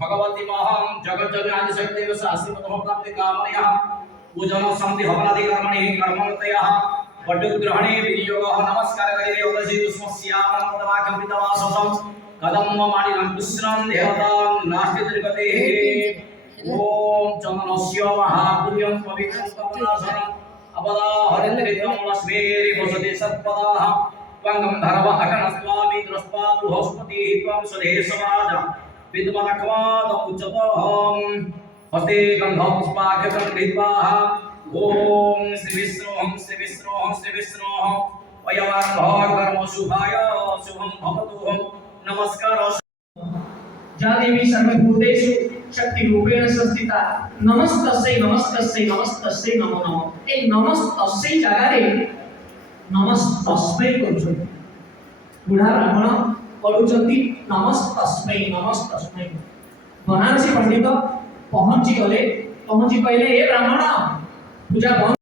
भगवती महं जगज्जननी शक्ति शास्त्रतम प्राप्ति कामनया पूजन समिति हवनादि कर्मणि कर्मणतयः वटुग्रहणे विनियोगः नमस्कार करिवे ओदसि दुष्मस्यामं पदवाक्यं पितवाससं कदम्म माणिनं पुष्णं देवतां नास्ति दुर्गतेः ओम चन्दनस्य महापुण्यं पवित्रं कमलासनम् अपदा हरिन्द्रितं लक्ष्मीरि वसति सत्पदाः त्वं धरव अकनस्वामि दृष्ट्वा बृहस्पतिः त्वं स्वदेशराज विद्मनक्वादमुच्यतोऽहम् हस्ते गन्धं पुष्पाख्यं गृहीत्वा ओम श्री विष्णु वयवान् कर्म शुभाय शुभं भवतु नमस्कार जा देवी सर्वभूतेषु शक्ति रूपेण संस्थिता नमस्तस्यै नमस्तस्यै नमस्तस्यै नमो नमः ए नमस्तस्यै जगारे नमस्तस्मै करूछन बुढ़ा ब्राह्मण पढुचंती नमस्तस्मै बनारसी पंडित पहुंची कहले ए ब्राह्मण पूजा